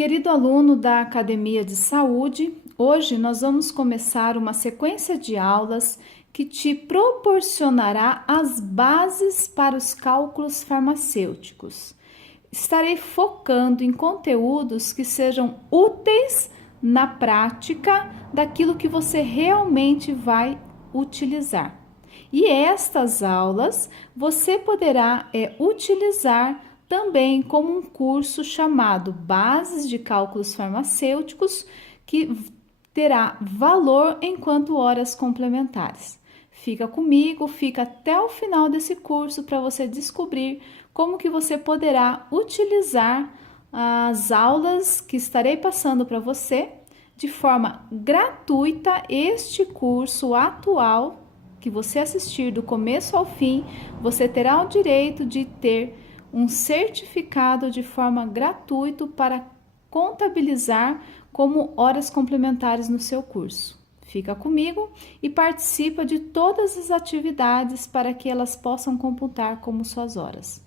Querido aluno da Academia de Saúde, hoje nós vamos começar uma sequência de aulas que te proporcionará as bases para os cálculos farmacêuticos. Estarei focando em conteúdos que sejam úteis na prática daquilo que você realmente vai utilizar. E estas aulas você poderá utilizar também como um curso chamado Bases de Cálculos Farmacêuticos, que terá valor enquanto horas complementares. Fica comigo, fica até o final desse curso para você descobrir como que você poderá utilizar as aulas que estarei passando para você de forma gratuita. Este curso atual que você assistir do começo ao fim, você terá o direito de ter um certificado de forma gratuita para contabilizar como horas complementares no seu curso. Fica comigo e participa de todas as atividades para que elas possam computar como suas horas.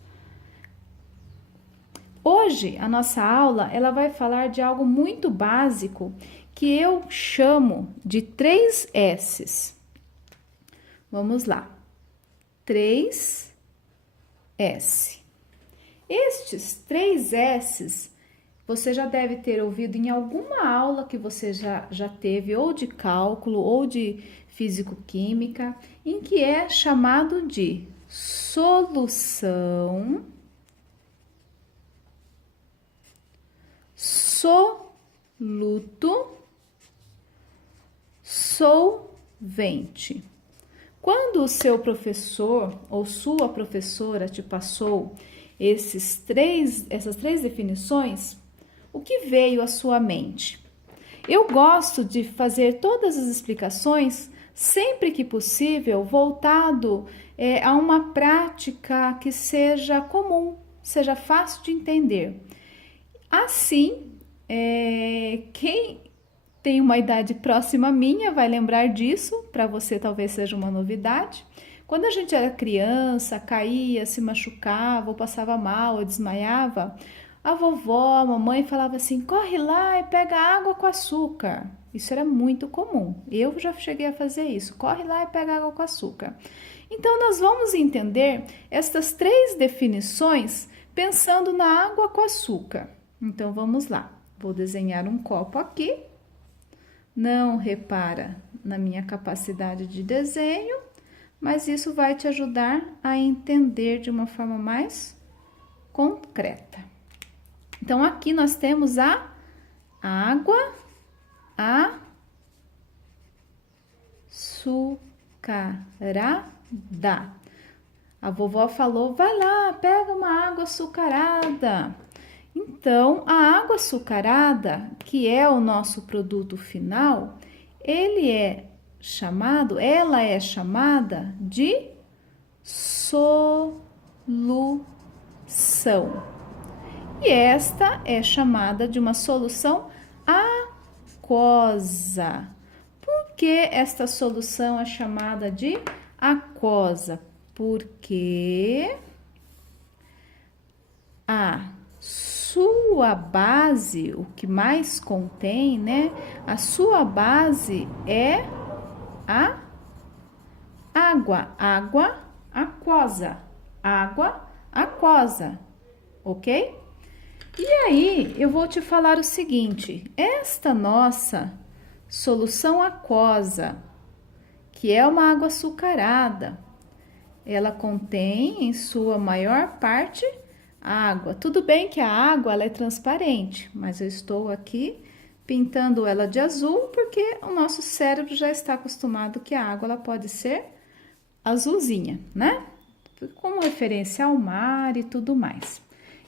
Hoje, a nossa aula ela vai falar de algo muito básico que eu chamo de 3 S's. Vamos lá. 3S. Estes 3 S's você já deve ter ouvido em alguma aula que você já teve, ou de cálculo ou de físico-química, em que é chamado de solução, soluto, solvente. Quando o seu professor ou sua professora te passou essas três definições, o que veio à sua mente? Eu gosto de fazer todas as explicações, sempre que possível, voltado a uma prática que seja comum, seja fácil de entender. Assim, quem tem uma idade próxima à minha vai lembrar disso, para você talvez seja uma novidade. Quando a gente era criança, caía, se machucava, ou passava mal, ou desmaiava, a vovó, a mamãe falava assim, corre lá e pega água com açúcar. Isso era muito comum, eu já cheguei a fazer isso, corre lá e pega água com açúcar. Então, nós vamos entender estas 3 definições pensando na água com açúcar. Então, vamos lá, vou desenhar um copo aqui. Não repara na minha capacidade de desenho, mas isso vai te ajudar a entender de uma forma mais concreta. Então, aqui nós temos a água açucarada. A vovó falou, vai lá, pega uma água açucarada. Então, a água açucarada, que é o nosso produto final, ela é chamada de solução. E esta é chamada de uma solução aquosa. Por que esta solução é chamada de aquosa? Porque a sua base, o que mais contém, né? A sua base é a água aquosa, ok? E aí, eu vou te falar o seguinte, esta nossa solução aquosa, que é uma água açucarada, ela contém em sua maior parte água. Tudo bem que a água ela é transparente, mas eu estou aqui pintando ela de azul porque o nosso cérebro já está acostumado que a água ela pode ser azulzinha, né? Como referência ao mar e tudo mais.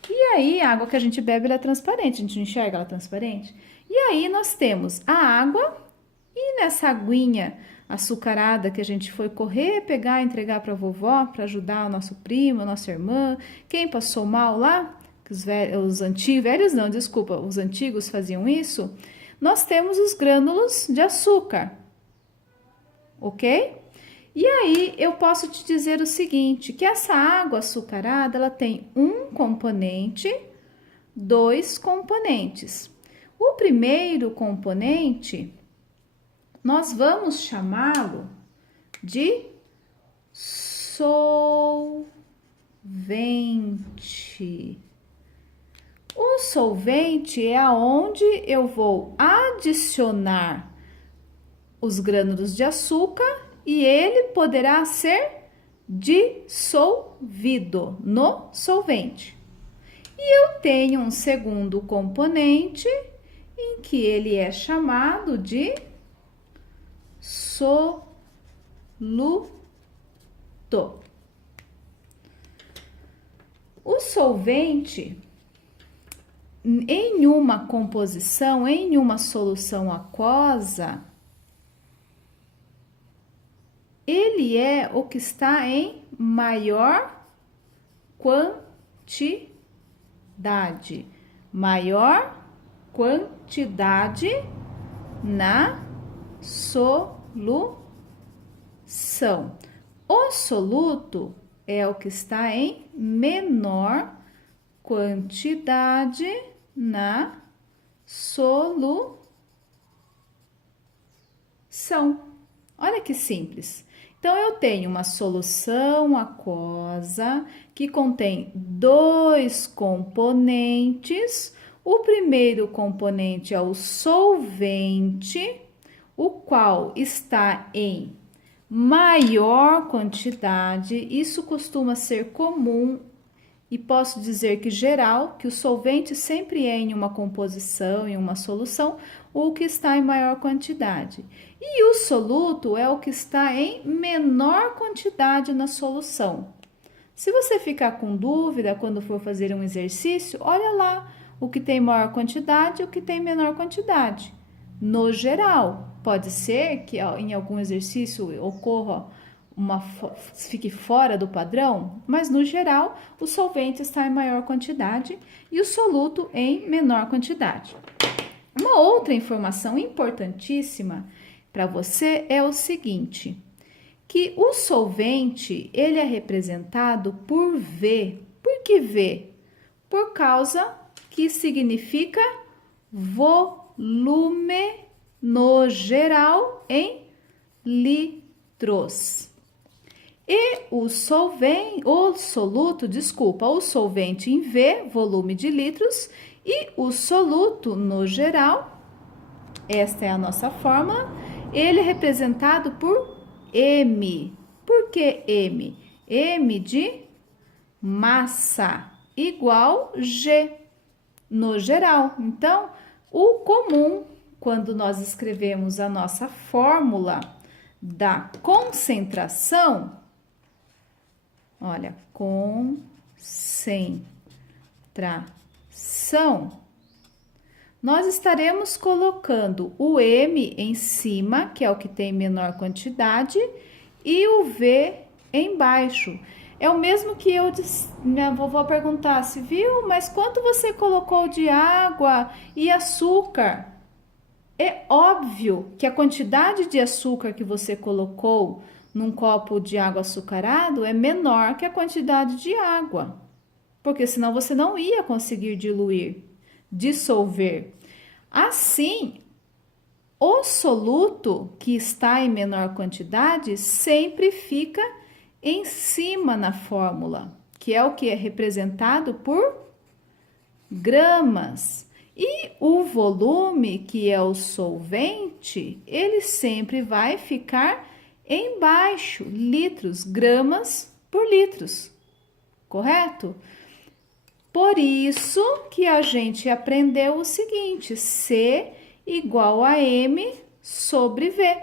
E aí, a água que a gente bebe ela é transparente, a gente enxerga ela transparente. E aí, nós temos a água e nessa aguinha açucarada que a gente foi correr, pegar, entregar para a vovó, para ajudar o nosso primo, a nossa irmã, quem passou mal lá, que os antigos faziam isso, nós temos os grânulos de açúcar, ok? E aí, eu posso te dizer o seguinte, que essa água açucarada, ela tem um componente, 2 componentes. O primeiro componente, nós vamos chamá-lo de solvente. O solvente é aonde eu vou adicionar os grânulos de açúcar e ele poderá ser dissolvido no solvente. E eu tenho um segundo componente em que ele é chamado de soluto. O solvente, em uma composição, em uma solução aquosa, ele é o que está em maior quantidade. Maior quantidade na solução. O soluto é o que está em menor quantidade na solução. Olha que simples. Então, eu tenho uma solução aquosa que contém dois componentes. O primeiro componente é o solvente, o qual está em maior quantidade. Isso costuma ser comum e posso dizer que geral, que o solvente sempre é em uma composição, em uma solução, o que está em maior quantidade. E o soluto é o que está em menor quantidade na solução. Se você ficar com dúvida quando for fazer um exercício, olha lá o que tem maior quantidade e o que tem menor quantidade. No geral, pode ser que em algum exercício ocorra fique fora do padrão, mas no geral o solvente está em maior quantidade e o soluto em menor quantidade. Uma outra informação importantíssima para você é o seguinte, que o solvente ele é representado por V. Por que V? Por causa que significa volume no geral em litros. E o solvente em V, volume de litros, e o soluto no geral, esta é a nossa fórmula, ele é representado por M. Por que M? M de massa igual G no geral. Então, o comum, quando nós escrevemos a nossa fórmula da concentração, olha, concentração, nós estaremos colocando o M em cima, que é o que tem menor quantidade, e o V embaixo. É o mesmo que minha vovó perguntasse, viu, mas quanto você colocou de água e açúcar? É óbvio que a quantidade de açúcar que você colocou num copo de água açucarado é menor que a quantidade de água, porque senão você não ia conseguir dissolver. Assim, o soluto que está em menor quantidade sempre fica em cima na fórmula, que é o que é representado por gramas. E o volume, que é o solvente, ele sempre vai ficar embaixo, litros, gramas por litros, correto? Por isso que a gente aprendeu o seguinte, C igual a M sobre V.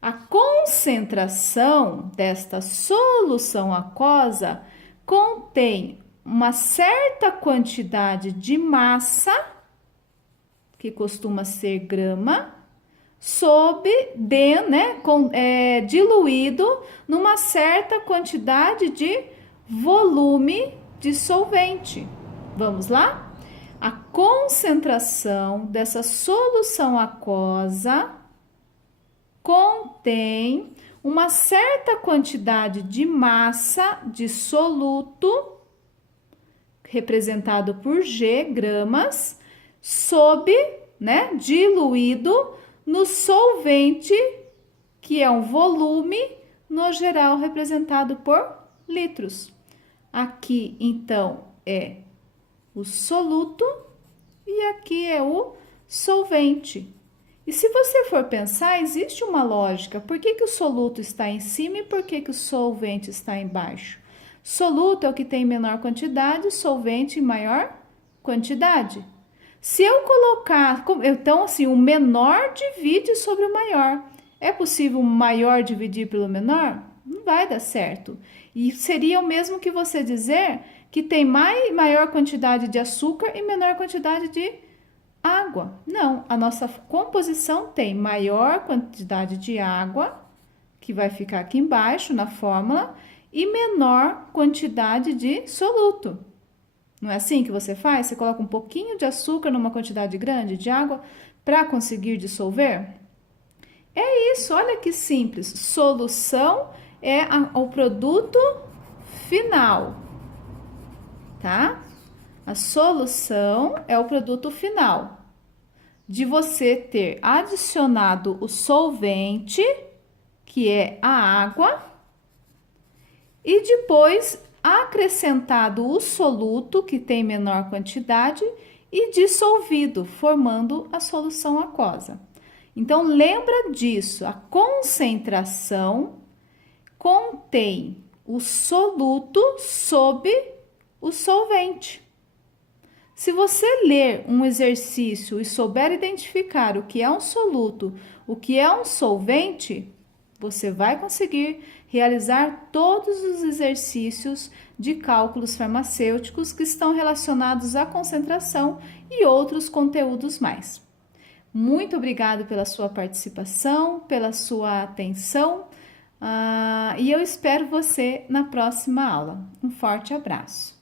A concentração desta solução aquosa contém uma certa quantidade de massa, que costuma ser grama, diluído numa certa quantidade de volume de solvente. Vamos lá? A concentração dessa solução aquosa contém uma certa quantidade de massa de soluto, representado por G, gramas, sob, né, diluído no solvente, que é um volume no geral representado por litros. Aqui, então, é o soluto e aqui é o solvente. E se você for pensar, existe uma lógica. Por que que o soluto está em cima e por que que o solvente está embaixo? Soluto é o que tem menor quantidade, solvente maior quantidade. Se eu colocar, então assim, o menor divide sobre o maior. É possível o maior dividir pelo menor? Não vai dar certo. E seria o mesmo que você dizer que tem maior quantidade de açúcar e menor quantidade de água. Não, a nossa composição tem maior quantidade de água, que vai ficar aqui embaixo na fórmula, e menor quantidade de soluto. Não é assim que você faz? Você coloca um pouquinho de açúcar numa quantidade grande de água para conseguir dissolver? É isso, olha que simples. Solução é o produto final, tá? A solução é o produto final de você ter adicionado o solvente, que é a água, e depois acrescentado o soluto, que tem menor quantidade, e dissolvido, formando a solução aquosa. Então, lembra disso, a concentração contém o soluto sob o solvente. Se você ler um exercício e souber identificar o que é um soluto, o que é um solvente, você vai conseguir realizar todos os exercícios de cálculos farmacêuticos que estão relacionados à concentração e outros conteúdos mais. Muito obrigado pela sua participação, pela sua atenção, e eu espero você na próxima aula. Um forte abraço.